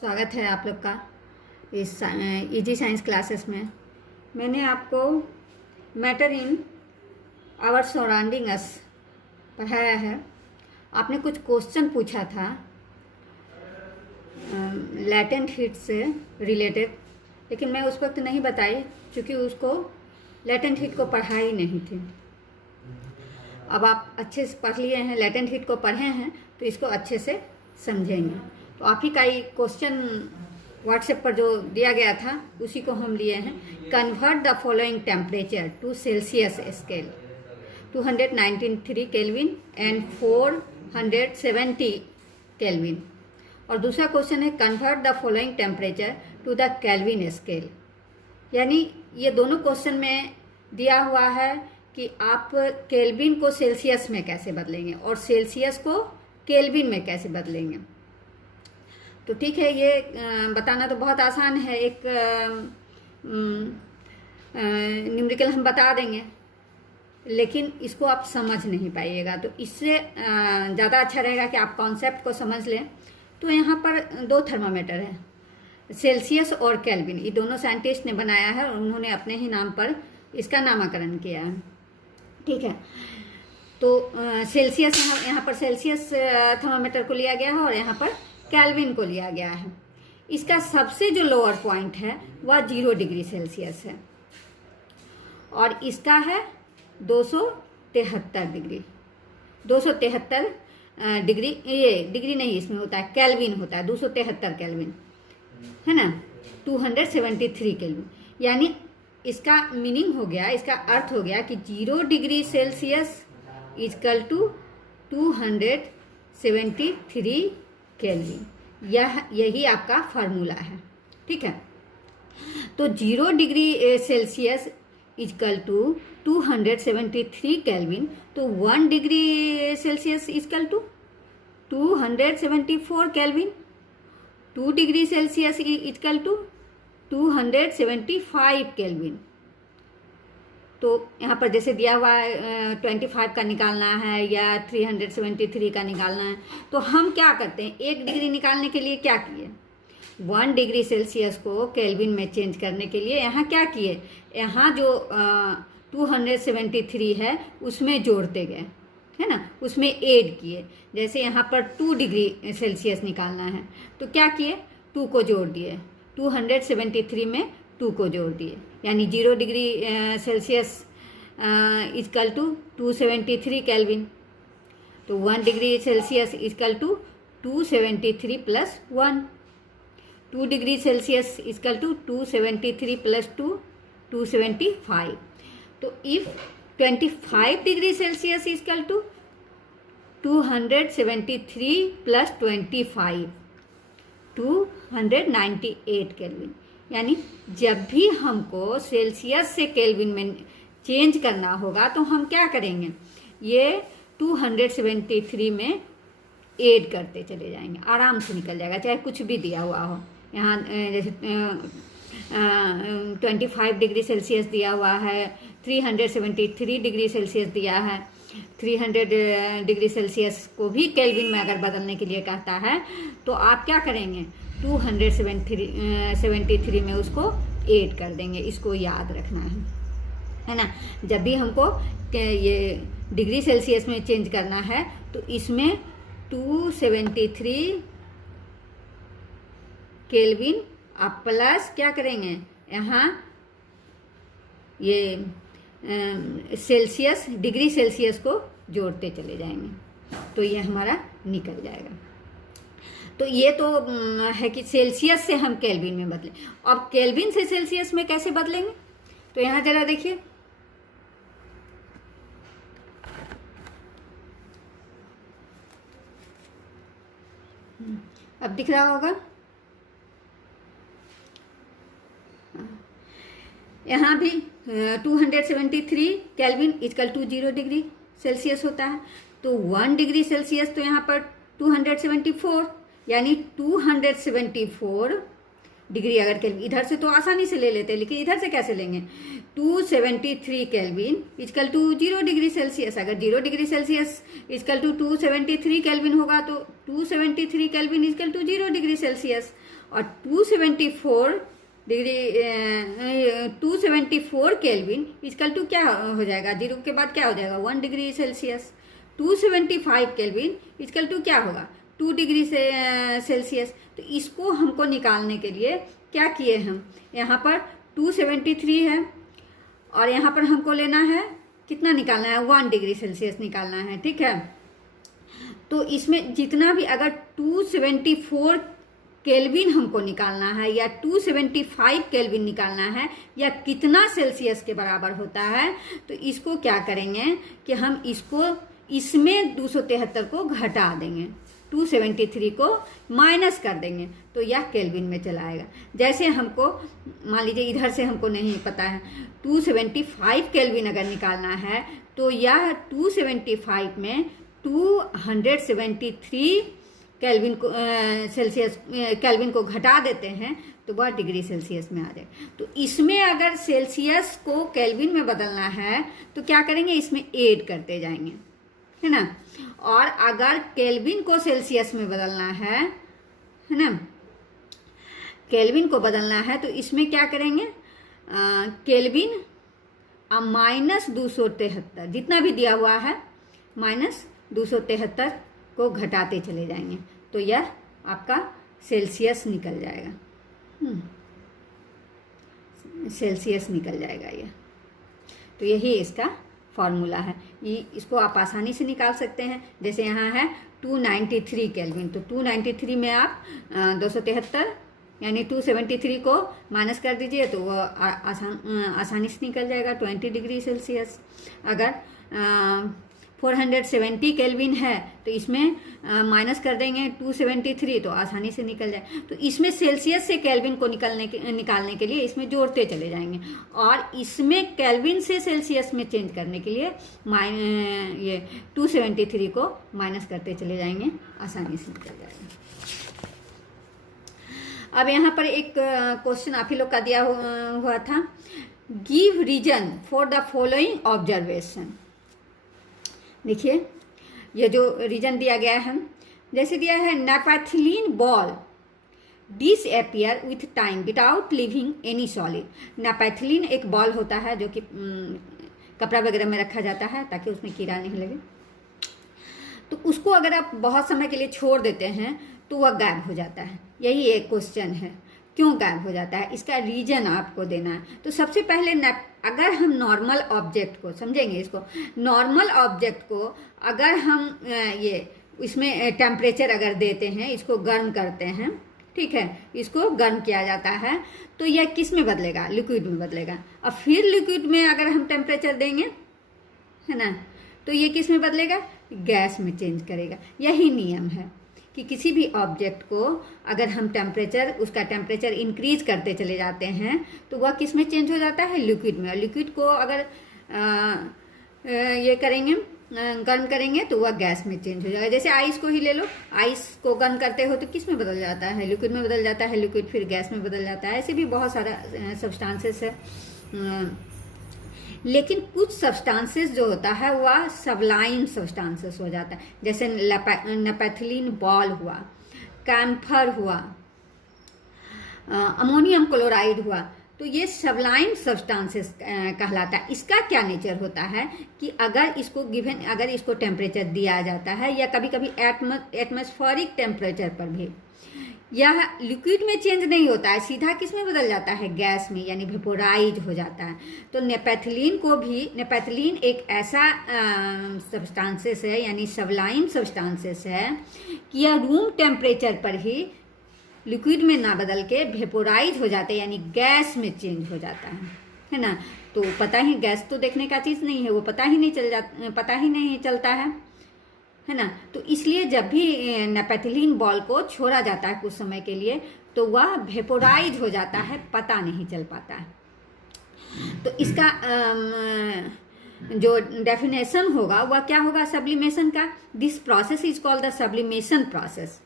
स्वागत है आप लोग का इस इजी साइंस क्लासेस में। मैंने आपको मैटर इन आवर सराउंडिंग अस पढ़ाया है। आपने कुछ क्वेश्चन पूछा था लैटेंट हीट से रिलेटेड, लेकिन मैं उस वक्त नहीं बताई क्योंकि उसको लैटेंट हीट को पढ़ा ही नहीं थी। अब आप अच्छे से पढ़ लिए हैं, लैटेंट हीट को पढ़े हैं तो इसको अच्छे से समझेंगे। तो आप ही का ही क्वेश्चन व्हाट्सएप पर जो दिया गया था उसी को हम लिए हैं। Convert the following temperature to Celsius scale 293 Kelvin and 470 Kelvin. और दूसरा क्वेश्चन है convert the following temperature to the Kelvin scale. यानी ये दोनों क्वेश्चन में दिया हुआ है कि आप केल्विन को सेल्सियस में कैसे बदलेंगे और सेल्सियस को केल्विन में कैसे बदलेंगे। तो ठीक है, ये बताना तो बहुत आसान है। एक न्यूमेरिकल हम बता देंगे, लेकिन इसको आप समझ नहीं पाइएगा। तो इससे ज़्यादा अच्छा रहेगा कि आप कॉन्सेप्ट को समझ लें। तो यहाँ पर दो थर्मामीटर है, सेल्सियस और केल्विन। ये दोनों साइंटिस्ट ने बनाया है और उन्होंने अपने ही नाम पर इसका नामकरण किया है। ठीक है, तो सेल्सियस यहाँ पर सेल्सियस थर्मामीटर को लिया गया है और यहाँ पर केल्विन को लिया गया है। इसका सबसे जो लोअर पॉइंट है वह 0 डिग्री सेल्सियस है और इसका है 273 डिग्री। 273 डिग्री, ये डिग्री नहीं इसमें होता है, केल्विन होता है। 273 केल्विन है ना, 273 केल्विन। यानी इसका मीनिंग हो गया, इसका अर्थ हो गया कि 0 degree Celsius equal to 273 Kelvin. यही आपका फार्मूला है। ठीक है, तो 0 degree Celsius equal to 273 Kelvin, तो 1 degree Celsius equal to 274 Kelvin. 2 degree Celsius equal to 275 Kelvin. तो यहाँ पर जैसे दिया हुआ है 25 का निकालना है या 373 का निकालना है, तो हम क्या करते हैं, 1 डिग्री निकालने के लिए क्या किए, 1 डिग्री सेल्सियस को केल्विन में चेंज करने के लिए यहाँ क्या किए, यहाँ जो 273 है उसमें जोड़ते गए, है ना, उसमें ऐड किए। जैसे यहाँ पर 2 डिग्री सेल्सियस निकालना है तो क्या किए, 2 को जोड़ दिए, 273 में 2 को जोड़ दिए, यानी 0 degree Celsius equal to 273 Kelvin. तो 1 degree Celsius equal to 273 plus 1। 2 degree Celsius equal to 273 plus 2 275। तो if 25 degree Celsius equal to 273 plus 25 298 Kelvin. यानी जब भी हमको सेल्सियस से केल्विन में चेंज करना होगा तो हम क्या करेंगे, ये 273 में ऐड करते चले जाएंगे, आराम से निकल जाएगा, चाहे कुछ भी दिया हुआ हो। यहाँ जैसे 25 डिग्री सेल्सियस दिया हुआ है, 373 डिग्री सेल्सियस दिया है। 300 डिग्री सेल्सियस को भी केल्विन में अगर बदलने के लिए कहता है तो आप क्या करेंगे, 273 में उसको ऐड कर देंगे। इसको याद रखना है ना। जब भी हमको ये डिग्री सेल्सियस में चेंज करना है तो इसमें 273 केल्विन आप प्लस क्या करेंगे, यहाँ ये सेल्सियस, डिग्री सेल्सियस को जोड़ते चले जाएंगे, तो ये हमारा निकल जाएगा। तो ये तो है कि सेल्सियस से हम केल्विन में बदलें। अब केल्विन से सेल्सियस में कैसे बदलेंगे, तो यहाँ जरा देखिए, अब दिख रहा होगा, यहाँ भी 273 kelvin equal to 0 degree Celsius होता है। तो 1 डिग्री सेल्सियस तो यहाँ पर 274, यानी 274 डिग्री अगर केल्विन, इधर से तो आसानी से ले लेते हैं, लेकिन इधर से कैसे लेंगे? 273 Kelvin equal to 0 degree Celsius. अगर 0 degree Celsius equal to 273 Kelvin होगा तो 273 Kelvin equal to 0 degree Celsius, और 274 केल्विन इजकल टू क्या हो जाएगा? 0 के बाद क्या हो जाएगा? 1 degree Celsius. 275 Kelvin equal to क्या होगा? 2 डिग्री सेल्सियस। तो इसको हमको निकालने के लिए क्या किए हम? यहाँ पर 273 है और यहाँ पर हमको लेना है, कितना निकालना है? 1 डिग्री सेल्सियस निकालना है, ठीक है। तो इसमें जितना भी, अगर 274 केल्विन हमको निकालना है या 275 केल्विन निकालना है या कितना सेल्सियस के बराबर होता है, तो इसको क्या करेंगे कि हम इसमें 273 को घटा देंगे, 273 को माइनस कर देंगे, तो यह केल्विन में चला आएगा। जैसे हमको मान लीजिए इधर से हमको नहीं पता है, 275 केल्विन अगर निकालना है तो यह 275 में 273 केल्विन को केल्विन को घटा देते हैं तो वह डिग्री सेल्सियस में आ जाए। तो इसमें अगर सेल्सियस को केल्विन में बदलना है तो क्या करेंगे? इसमें ऐड करते जाएंगे, है ना। और अगर केल्विन को सेल्सियस में बदलना है ना, केल्विन को बदलना है तो इसमें क्या करेंगे? केल्विन माइनस 273 जितना भी दिया हुआ है माइनस 273 को घटाते चले जाएंगे, तो यह आपका सेल्सियस निकल जाएगा। सेल्सियस निकल जाएगा यह। तो यही इसका फॉर्मूला है। इसको आप आसानी से निकाल सकते हैं। जैसे यहाँ है 293 केल्विन, तो 293 में आप 273 यानी 273 को माइनस कर दीजिए तो वो आसानी से निकल जाएगा 20 डिग्री सेल्सियस। अगर 470 केल्विन है तो इसमें माइनस कर देंगे 273 तो आसानी से निकल जाए। तो इसमें सेल्सियस से केल्विन को निकालने के लिए इसमें जोड़ते चले जाएंगे, और इसमें केल्विन से सेल्सियस में चेंज करने के लिए ये 273 को माइनस करते चले जाएंगे, आसानी से निकल जाएगा। अब यहाँ पर एक क्वेश्चन आप ही लोग का दिया हुआ था, give reason for the following observation. देखिए ये जो रीजन दिया गया है, जैसे दिया है naphthalene ball disappear with time without leaving any solid. Naphthalene एक बॉल होता है जो कि कपड़ा वगैरह में रखा जाता है ताकि उसमें कीड़ा नहीं लगे। तो उसको अगर आप बहुत समय के लिए छोड़ देते हैं तो वह गायब हो जाता है। यही एक क्वेश्चन है, क्यों गायब हो जाता है, इसका रीजन आपको देना है। तो सबसे पहले अगर हम नॉर्मल ऑब्जेक्ट को समझेंगे, इसको नॉर्मल ऑब्जेक्ट को अगर हम ये इसमें टेम्परेचर अगर देते हैं, इसको गर्म करते हैं, ठीक है, इसको गर्म किया जाता है तो यह किस में बदलेगा? लिक्विड में बदलेगा। अब फिर लिक्विड में अगर हम टेम्परेचर देंगे, है ना, तो ये किस में बदलेगा? गैस में चेंज करेगा। यही नियम है कि किसी भी ऑब्जेक्ट को अगर हम उसका टेम्परेचर इंक्रीज करते चले जाते हैं तो वह किस में चेंज हो जाता है? लिक्विड में। और लिक्विड को अगर ये करेंगे, गर्म करेंगे तो वह गैस में चेंज हो जाएगा। जैसे आइस को ही ले लो, आइस को गर्म करते हो तो किस में बदल जाता है? लिक्विड में बदल जाता है, लिक्विड फिर गैस में बदल जाता है। ऐसे भी बहुत सारा सब्सटेंसेस है, लेकिन कुछ सब्सटेंसेस जो होता है वह सबलाइम सब्सटेंसेस हो जाता है। जैसे नेपैथिलीन बॉल हुआ, कैम्फर हुआ, अमोनियम क्लोराइड हुआ, तो ये सबलाइम सब्सटेंसेस कहलाता है। इसका क्या नेचर होता है कि अगर इसको टेम्परेचर दिया जाता है या कभी कभी एटमॉस्फेरिक टेम्परेचर पर भी, यह लिक्विड में चेंज नहीं होता है, सीधा किस में बदल जाता है? गैस में, यानी वेपोराइज हो जाता है। तो नेपैथिलीन एक ऐसा सब्सटेंसेस है, यानी सबलाइम सब्सटेंसेस है कि यह रूम टेम्परेचर पर ही लिक्विड में ना बदल के वेपोराइज हो जाते हैं, यानी गैस में चेंज हो जाता है ना। तो पता ही, गैस तो देखने का चीज़ नहीं है, वो पता ही नहीं चलता है ना। तो इसलिए जब भी नेपैथिलीन बॉल को छोड़ा जाता है कुछ समय के लिए तो वह वेपोराइज हो जाता है, पता नहीं चल पाता है। तो इसका जो डेफिनेशन होगा वह क्या होगा? सब्लिमेशन का। This process is called the sublimation process.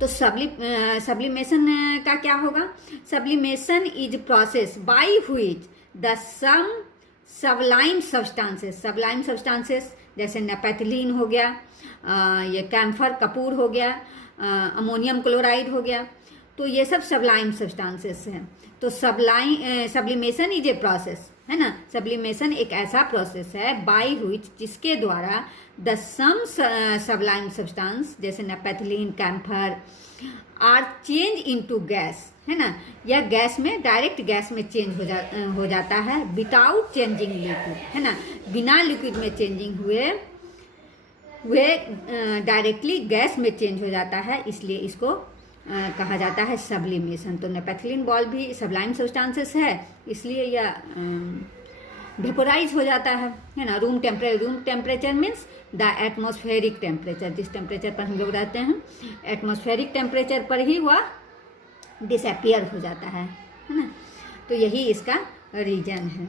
तो सब्लिमेशन का क्या होगा? Sublimation is process by which the some sublime substances जैसे नेपेथिलीन हो गया, ये कैम्फर कपूर हो गया, अमोनियम क्लोराइड हो गया, तो ये सब सबलाइम सब्सटेंसेस हैं। तो सब्लिमेशन इज ए प्रोसेस, है ना। सब्लिमेशन एक ऐसा प्रोसेस है बाय व्हिच जिसके द्वारा द सम सबलाइम सब्सटेंस जैसे naphthalene camphor are change into gas, है ना। यह गैस में डायरेक्ट गैस में चेंज हो जाता है विदाउट चेंजिंग लिक्विड, है ना। बिना लिक्विड में चेंजिंग हुए डायरेक्टली गैस में चेंज हो जाता है, इसलिए इसको कहा जाता है सब्लिमेशन। तो नेपेथिलीन बॉल भी सबलाइम सब्सटेंसेस है, इसलिए यह वेपोराइज हो जाता है ना। Room temperature means the atmospheric temperature, जिस टेम्परेचर पर हम लोग रहते हैं एटमॉस्फेरिक टेम्परेचर पर ही वह डिसअपियर हो जाता है ना। तो यही इसका रीजन है।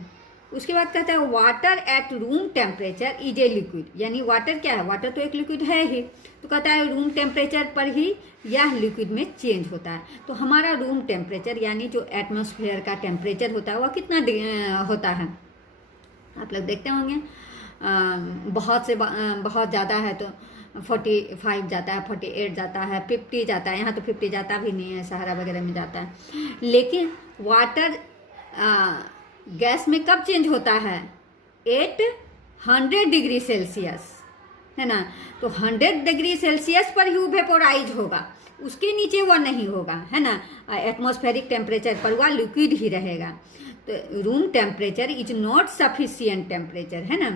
उसके बाद कहता है water at room temperature is a liquid, यानी वाटर क्या है? वाटर तो एक लिक्विड है ही, तो कहता है रूम टेम्परेचर पर ही यह लिक्विड में चेंज होता है। तो हमारा रूम टेम्परेचर यानी जो एटमॉस्फेयर का टेम्परेचर होता है वह कितना होता है? आप लोग देखते होंगे बहुत ज़्यादा है तो 45 जाता है, 48 जाता है, 50 जाता है। यहाँ तो 50 जाता भी नहीं है, सहारा वगैरह में जाता है। लेकिन वाटर गैस में कब चेंज होता है? 800 डिग्री सेल्सियस, है ना। तो 100 डिग्री सेल्सियस पर ही वेपोराइज होगा, उसके नीचे वह नहीं होगा, है ना। एटमॉस्फेरिक टेम्परेचर पर वह लिक्विड ही रहेगा। तो room temperature is not sufficient temperature, है ना,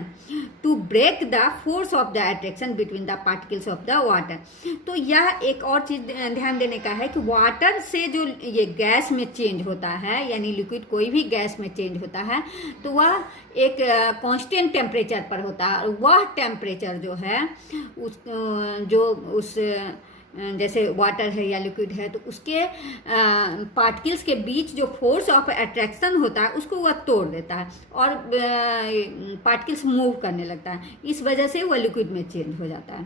to break the force of the attraction between the particles of the water. तो यह एक और चीज ध्यान देने का है कि वाटर से जो ये गैस में चेंज होता है, यानी लिक्विड कोई भी गैस में चेंज होता है, तो वह एक कांस्टेंट टेम्परेचर पर होता है। वह टेम्परेचर जो है उस जैसे वाटर है या लिक्विड है, तो उसके पार्टिकल्स के बीच जो फोर्स ऑफ अट्रैक्शन होता है उसको वह तोड़ देता है और पार्टिकल्स मूव करने लगता है। इस वजह से वह लिक्विड में चेंज हो जाता है।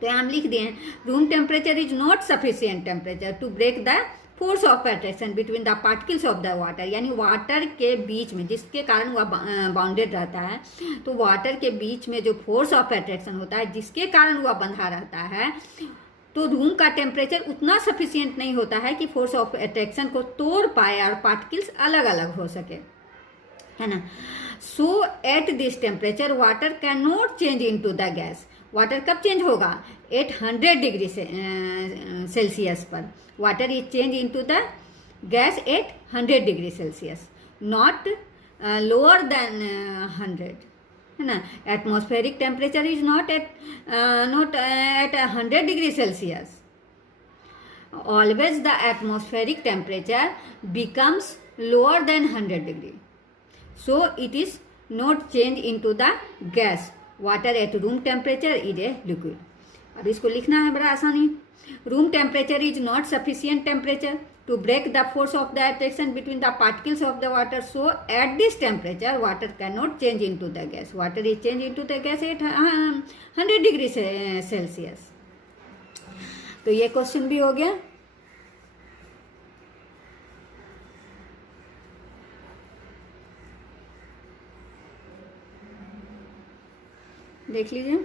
तो यहाँ हम लिख दिए room temperature is not sufficient temperature to break the force of attraction between the particles of the water, यानी वाटर के बीच में जिसके कारण वह बाउंडेड रहता है, तो वाटर के बीच में जो फोर्स ऑफ अट्रैक्शन होता है जिसके कारण वह बंधा रहता है, तो रूम का टेम्परेचर उतना सफिशिएंट नहीं होता है कि फोर्स ऑफ अट्रैक्शन को तोड़ पाए और पार्टिकल्स अलग अलग हो सके, है ना। So at this temperature water can not change into the gas. Water कब चेंज होगा? 800 डिग्री सेल्सियस पर water is change into the gas 800 degree Celsius, not lower than 100, है ना। Atmospheric temperature is not at 100 degree Celsius. Always the atmospheric temperature becomes lower than 100 degree, so it is not change into the gas. Water at room temperature is a liquid. अब इसको लिखना है बड़ा आसानी। Room temperature is not sufficient temperature to break the force of the attraction between the particles of the water. So at this temperature water cannot change into the gas. Water is changed into the gas at 100 degree Celsius. तो ये question भी हो गया। देख लीजिए।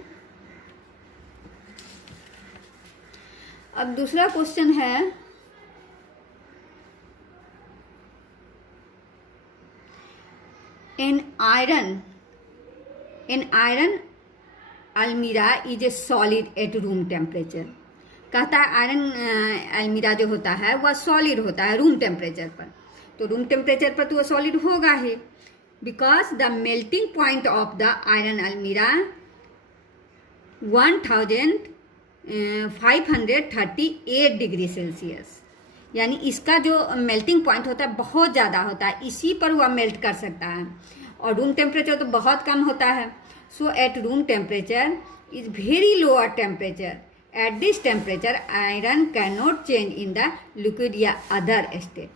अब दूसरा question है an iron almirah is a solid at room temperature। कहता है आयरन अलमीरा जो होता है वह सॉलिड होता है रूम टेम्परेचर पर। तो रूम टेम्परेचर पर तो वह सॉलिड होगा ही, because the melting point of the iron अलमीरा 1538 डिग्री सेल्सियस, यानी इसका जो मेल्टिंग पॉइंट होता है बहुत ज़्यादा होता है, इसी पर वह मेल्ट कर सकता है। और रूम टेम्परेचर तो बहुत कम होता है। So at room temperature is very lower temperature. At this temperature iron can not change in the liquid या अदर स्टेट,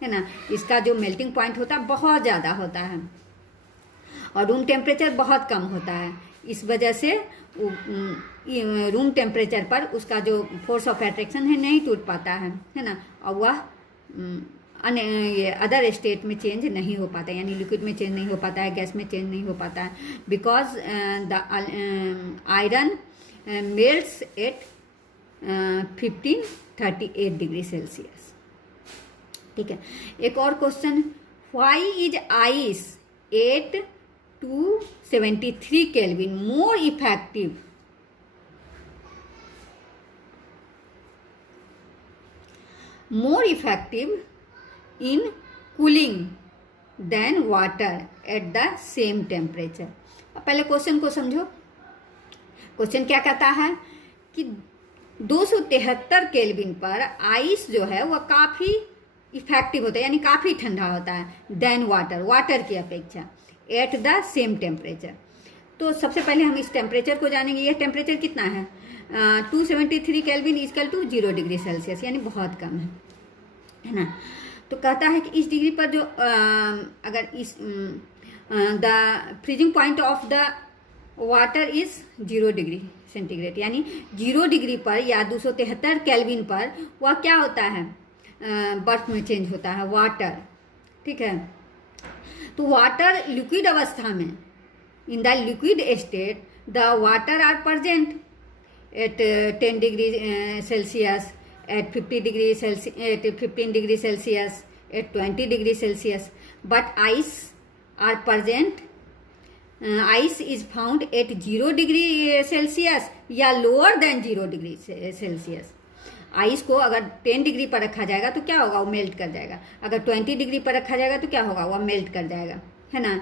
है ना। इसका जो मेल्टिंग पॉइंट होता है बहुत ज़्यादा होता है और रूम टेम्परेचर बहुत कम होता है, इस वजह से रूम टेम्परेचर पर उसका जो फोर्स ऑफ अट्रैक्शन है नहीं टूट पाता है ना, और वह ये अदर स्टेट में चेंज नहीं हो पाता, यानी लिक्विड में चेंज नहीं हो पाता है, गैस में चेंज नहीं हो पाता है, because the iron melts at 1538 degree Celsius. ठीक है, एक और question, why is ice at 273 kelvin more effective in cooling than water at the same temperature। अब पहले क्वेश्चन को समझो। क्वेश्चन क्या कहता है कि 273 केल्विन पर आइस जो है वह काफ़ी इफेक्टिव होता है, यानी काफ़ी ठंडा होता है देन वाटर, वाटर की अपेक्षा, एट द सेम टेम्परेचर। तो सबसे पहले हम इस टेम्परेचर को जानेंगे। यह टेम्परेचर कितना है? 273 kelvin equal to 0 degree Celsius, यानी बहुत कम है ना। तो कहता है कि इस डिग्री पर जो अगर इस the freezing point of the water is 0 degree centigrade, यानी 0 डिग्री पर या 273 केल्विन पर वह क्या होता है? बर्फ में चेंज होता है वाटर। ठीक है, तो वाटर लिक्विड अवस्था में, in the liquid state the water are present at 10 degree Celsius, at 50 degree Celsius, at 15 degree Celsius, at 20 degree Celsius, but ice are present. Ice is found at 0 degree Celsius या lower than 0 degree Celsius। Ice को अगर 10 degree पर रखा जाएगा तो क्या होगा? वो मेल्ट कर जाएगा। अगर 20 डिग्री पर रखा जाएगा तो क्या होगा? वह मेल्ट कर जाएगा, है ना।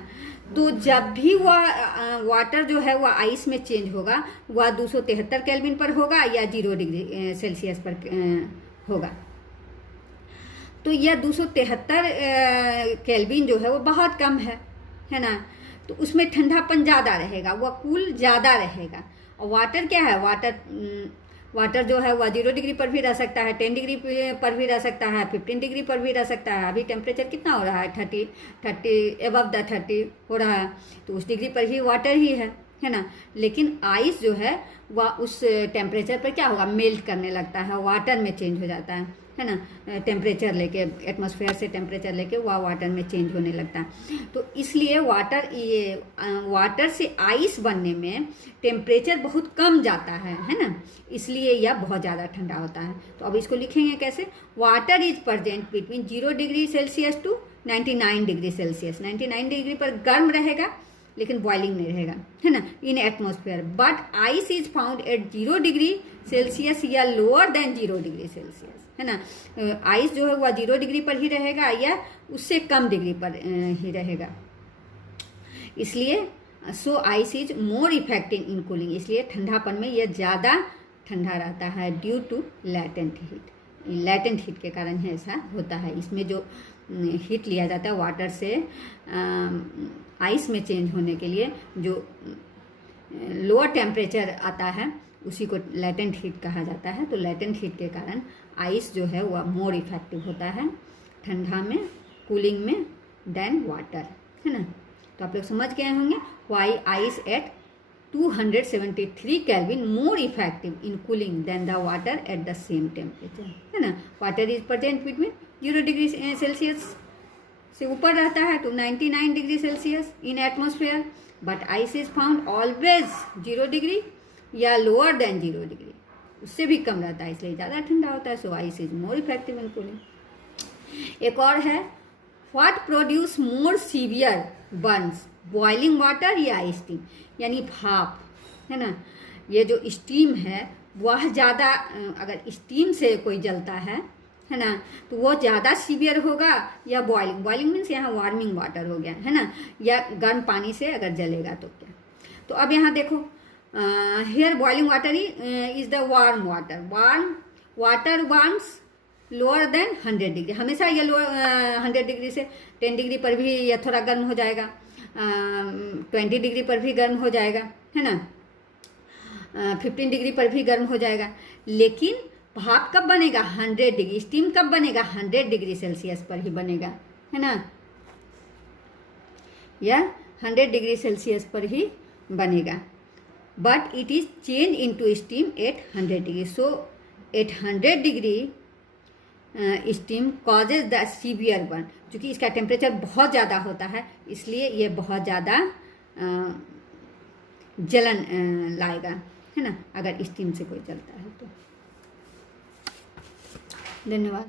तो जब भी वह वाटर जो है वह आइस में चेंज होगा, वह 273 केल्विन पर होगा या 0 डिग्री सेल्सियस पर होगा। तो यह 273 केल्विन जो है वो बहुत कम है ना। तो उसमें ठंडापन ज़्यादा रहेगा, वह कूल ज़्यादा रहेगा। और वाटर क्या है? वाटर जो है वह 0 डिग्री पर भी रह सकता है, 10 डिग्री पर भी रह सकता है, 15 डिग्री पर भी रह सकता है। अभी टेम्परेचर कितना हो रहा है? 30 एबव द 30 हो रहा है, तो उस डिग्री पर ही वाटर ही है ना। लेकिन आइस जो है वह उस टेम्परेचर पर क्या होगा? मेल्ट करने लगता है, वाटर में चेंज हो जाता है ना। टेम्परेचर लेके, एटमॉस्फेयर से टेम्परेचर लेके वह वाटर में चेंज होने लगता है। तो इसलिए वाटर से आइस बनने में टेम्परेचर बहुत कम जाता है ना, इसलिए यह बहुत ज़्यादा ठंडा होता है। तो अब इसको लिखेंगे कैसे? Water is present between 0 degree Celsius to 99 degree Celsius. 99 degree पर गर्म रहेगा लेकिन बॉइलिंग नहीं रहेगा, है ना, in atmosphere. But ice is found at 0 degree Celsius या लोअर देन 0 डिग्री सेल्सियस, है ना। आइस जो है वह 0 डिग्री पर ही रहेगा या उससे कम डिग्री पर ही रहेगा। इसलिए so ice is more effective in cooling, इसलिए ठंडापन में यह ज़्यादा ठंडा रहता है due to latent heat. Latent heat के कारण ही ऐसा होता है। इसमें जो हीट लिया जाता है वाटर से आइस में चेंज होने के लिए, जो लोअर टेम्परेचर आता है उसी को लैटेंट हीट कहा जाता है। तो लैटेंट हीट के कारण आइस जो है वह मोर इफेक्टिव होता है ठंडा में, कूलिंग में देन वाटर, है ना। तो आप लोग समझ गए होंगे why ice at 273 kelvin more effective in cooling than the water at the same temperature, है ना। Water is present between 0 degree Celsius से ऊपर रहता है तो 99 degree Celsius in atmosphere, but ice is found always 0 degree या lower than 0 degree, उससे भी कम रहता है, इसलिए ज़्यादा ठंडा होता है। So ice is more effective in cooling. एक और है, what produce more severe burns, boiling water या स्टीम, यानी भाप, है ना। ये जो स्टीम है वह ज़्यादा, अगर स्टीम से कोई जलता है ना, तो वो ज़्यादा सीवियर होगा या बॉइलिंग, बॉइलिंग मीन्स यहाँ वार्मिंग वाटर हो गया, है ना, या गर्म पानी से अगर जलेगा तो क्या। तो अब यहाँ देखो, here boiling water is the warm water warms lower than 100 degree, हमेशा ये 100 डिग्री से 10 डिग्री पर भी यह थोड़ा गर्म हो जाएगा, 20 डिग्री पर भी गर्म हो जाएगा, है ना, 15 डिग्री पर भी गर्म हो जाएगा। लेकिन भाप कब बनेगा? 100 डिग्री। स्टीम कब बनेगा? 100 डिग्री सेल्सियस पर ही बनेगा, है ना, या 100 डिग्री सेल्सियस पर ही बनेगा। but it is changed into steam at 100 degree. So at 100 degree steam causes the severe burn. क्योंकि इसका टेम्परेचर बहुत ज़्यादा होता है, इसलिए ये बहुत ज़्यादा जलन लाएगा, है ना, अगर स्टीम से कोई जलता है तो। धन्यवाद।